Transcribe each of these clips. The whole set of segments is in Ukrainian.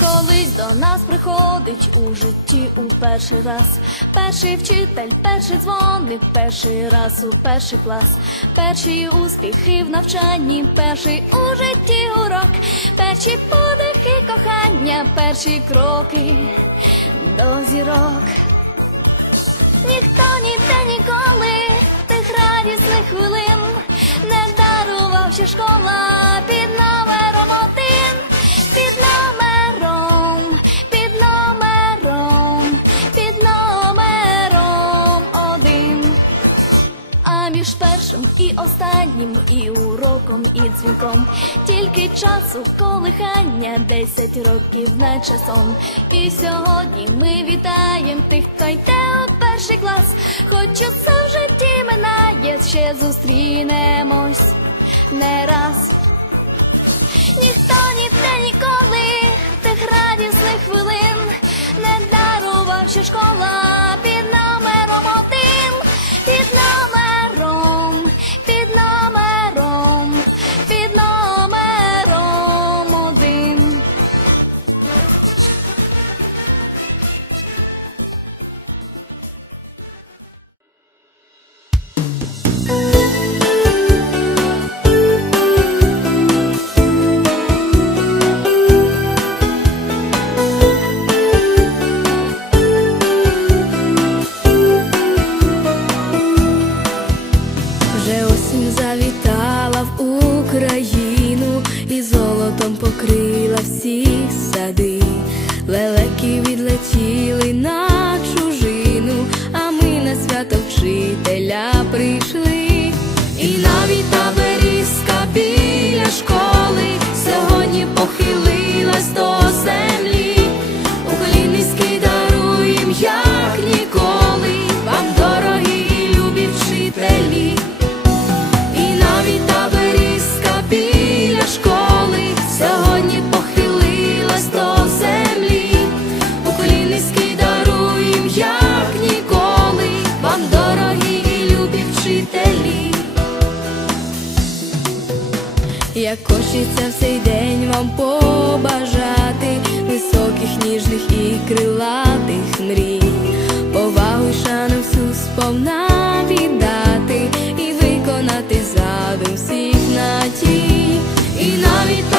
колись до нас приходить у житті у перший раз. Перший вчитель, перший дзвоник, перший раз у перший клас, перші успіхи в навчанні, перший у житті урок, перші подихи кохання, перші кроки до зірок. Ніхто ніде ніколи тих радісних хвилин не дарував ще школа між першим і останнім, і уроком, і дзвінком тільки часу колихання, десять років не часом. І сьогодні ми вітаємо тих, хто йде у перший клас. Хоч усе в житті минає, ще зустрінемось не раз. Ніхто ніде ніколи тих радісних хвилин не дарував ще школа осінь завітала в Україну і золотом покрила всі сади. Лелеки відлетіли на чужину, а ми на свято вчителя прийшли. Як хочеться в цей день вам побажати високих, ніжних і крилатих мрій, повагу й шану всю сповна віддати і виконати задум всіх надій. І навіть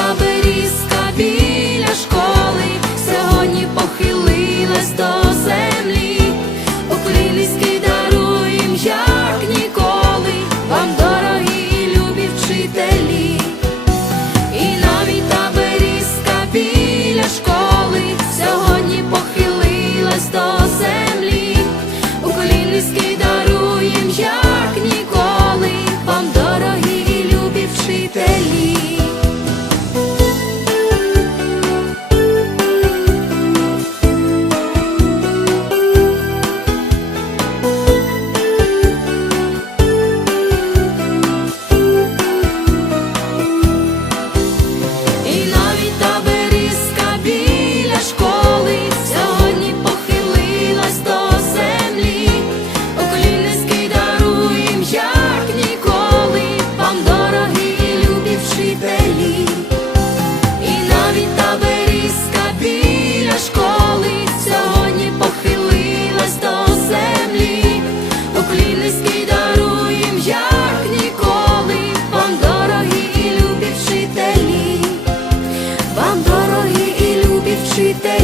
treat them